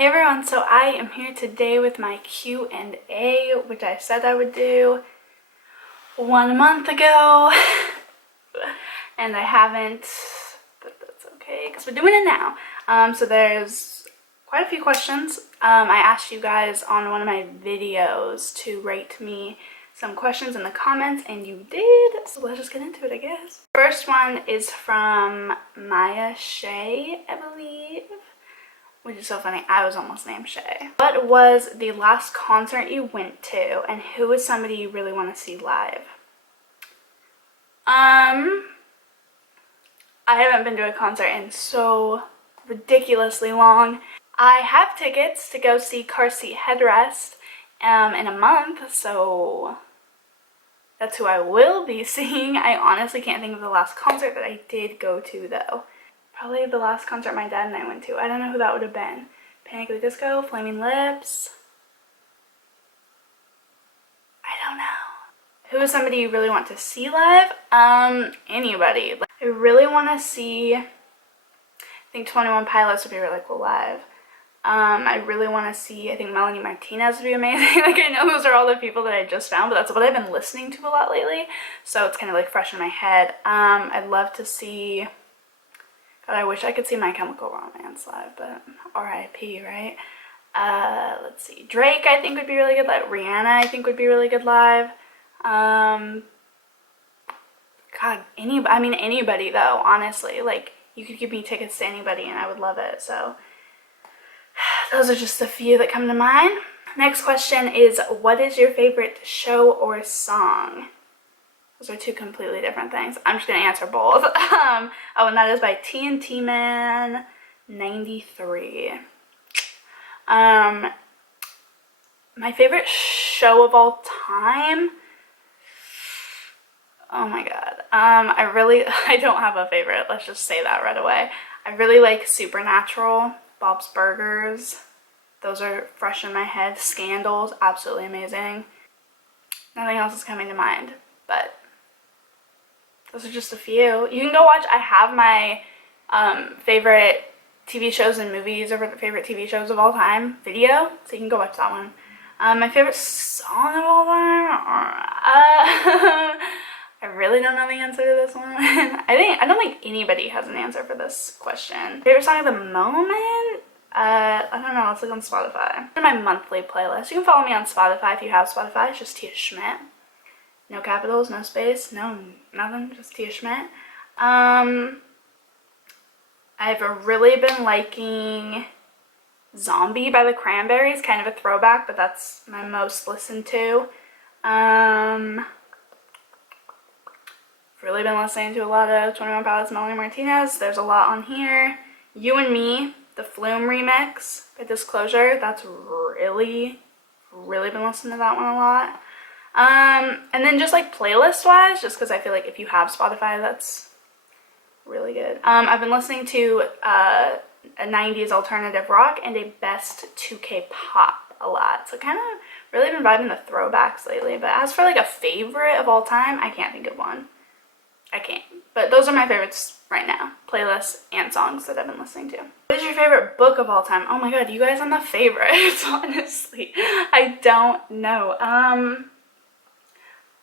Hey everyone, so I am here today with my Q&A, which I said I would do 1 month ago, and I haven't, but that's okay because we're doing it now. So there's quite a few questions. I asked you guys on one of my videos to rate me some questions in the comments, and you did, so let's just get into it, I guess. First one is from Maya Shay, I believe. Which is so funny, I was almost named Shay. What was the last concert you went to, and who is somebody you really want to see live? I haven't been to a concert in so ridiculously long. I have tickets to go see Car Seat Headrest in a month, so that's who I will be seeing. I honestly can't think of the last concert that I did go to though. Probably the last concert my dad and I went to. I don't know who that would have been. Panic at the Disco, Flaming Lips. I don't know. Who is somebody you really want to see live? Anybody. Like, I really want to see, I think 21 Pilots would be really cool live. I really want to see, I think Melanie Martinez would be amazing. Like, I know those are all the people that I just found, but that's what I've been listening to a lot lately. So it's kind of like fresh in my head. I'd love to see, God, I wish I could see My Chemical Romance live, but R.I.P., right? Let's see. Drake, I think, would be really good live. Rihanna, I think, would be really good live. God, anybody, though, honestly. Like, you could give me tickets to anybody, and I would love it, so those are just a few that come to mind. Next question is, what is your favorite show or song? Those are two completely different things. I'm just going to answer both. Oh, and that is by TNT Man 93. My favorite show of all time? Oh my god. I don't have a favorite. Let's just say that right away. I really like Supernatural, Bob's Burgers. Those are fresh in my head. Scandals, absolutely amazing. Nothing else is coming to mind, but those are just a few. You can go watch, I have my favorite TV shows and movies, or favorite TV shows of all time video, so you can go watch that one. My favorite song of all time? I really don't know the answer to this one. I don't think anybody has an answer for this question. Favorite song of the moment? I don't know, let's look on Spotify. My monthly playlist. You can follow me on Spotify if you have Spotify. It's just tiaschmidt. No capitals, no space, no nothing, just tiaschmidt. I've really been liking Zombie by the Cranberries, kind of a throwback, but that's my most listened to. Really been listening to a lot of 21 Pilots, Melanie Martinez. There's a lot on here. You and Me, the Flume remix by Disclosure. That's really been listening to that one a lot. And then just like playlist wise, just because I feel like if you have Spotify, that's really good. I've been listening to a 90s alternative rock and a best 2K pop a lot. So kind of really been vibing the throwbacks lately. But as for like a favorite of all time, I can't think of one. I can't. But those are my favorites right now. Playlists and songs that I've been listening to. What is your favorite book of all time? Oh my god, you guys are my favorites, honestly. I don't know.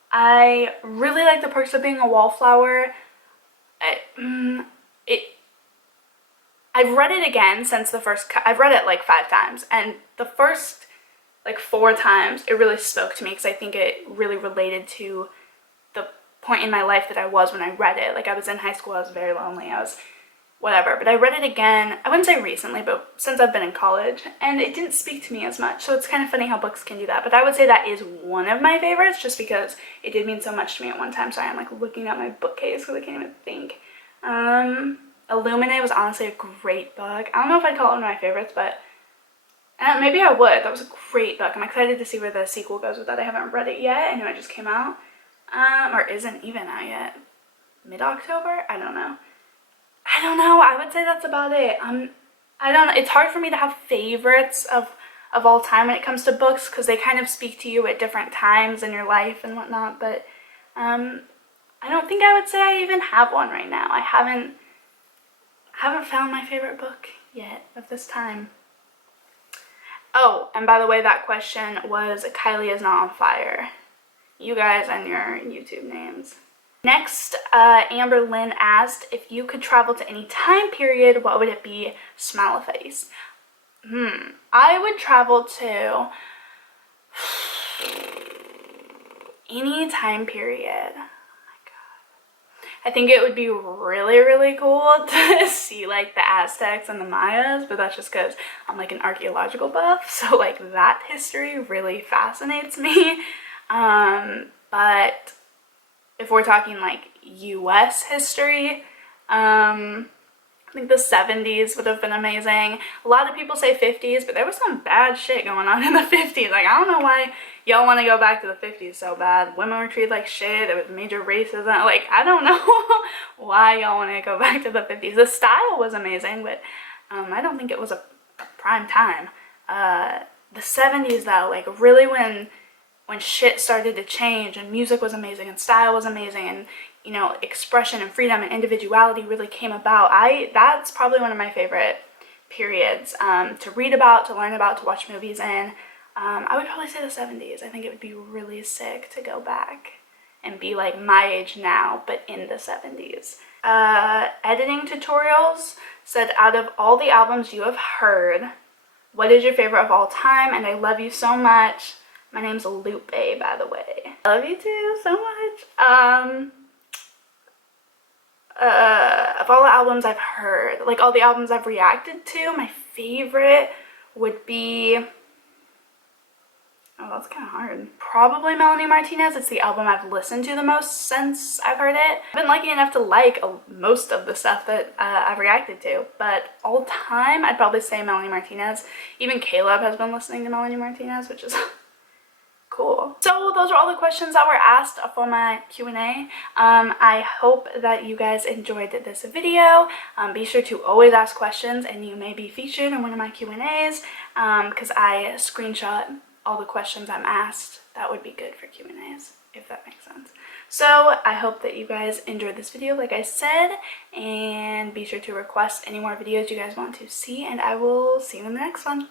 I really like The Perks of Being a Wallflower. I've read it again since the first, I've read it like 5 times, and the first like 4 times it really spoke to me because I think it really related to the point in my life that I was when I read it. Like, I was in high school, I was very lonely, I was whatever, but I read it again, I wouldn't say recently, but since I've been in college, and it didn't speak to me as much, so it's kind of funny how books can do that. But I would say that is one of my favorites, just because it did mean so much to me at one time. So I'm like looking at my bookcase because I can't even think. Illuminate was honestly a great book. I don't know if I'd call it one of my favorites, but maybe I would. That was a great book. I'm excited to see where the sequel goes with that. I haven't read it yet. I know it just came out, or isn't even out yet. Mid-October? I don't know. I would say that's about it. I don't know. It's hard for me to have favorites of all time when it comes to books because they kind of speak to you at different times in your life and whatnot. But I don't think I would say I even have one right now. I haven't found my favorite book yet of this time. And by the way, that question was Kylie is not on fire. You guys and your YouTube names. Next, Amber Lynn asked, if you could travel to any time period, what would it be? Smile face. I would travel to any time period. I think it would be really, really cool to see like the Aztecs and the Mayas, but that's just because I'm like an archaeological buff, so like that history really fascinates me. But if we're talking like US history, I think the 70s would have been amazing. A lot of people say 50s, but there was some bad shit going on in the 50s. Like, I don't know why y'all want to go back to the 50s so bad. Women were treated like shit. There was major racism. Like, I don't know why y'all want to go back to the 50s. The style was amazing, but I don't think it was a prime time. The 70s, though, like, really when shit started to change and music was amazing and style was amazing and, you know, expression and freedom and individuality really came about. That's probably one of my favorite periods to read about, to learn about, to watch movies in. I would probably say the 70s. I think it would be really sick to go back and be like my age now, but in the 70s. Editing Tutorials said, out of all the albums you have heard, what is your favorite of all time? And I love you so much. My name's Lupe, by the way. I love you too so much. Of all the albums I've heard, like all the albums I've reacted to, my favorite would be, oh, that's kind of hard. Probably Melanie Martinez. It's the album I've listened to the most since I've heard it. I've been lucky enough to like most of the stuff that I've reacted to, but all time, I'd probably say Melanie Martinez. Even Caleb has been listening to Melanie Martinez, which is cool. So those are all the questions that were asked for my Q&A. I hope that you guys enjoyed this video. Be sure to always ask questions and you may be featured in one of my Q&As because I screenshot all the questions I'm asked. That would be good for Q&As, if that makes sense. So I hope that you guys enjoyed this video, like I said, and be sure to request any more videos you guys want to see, and I will see you in the next one.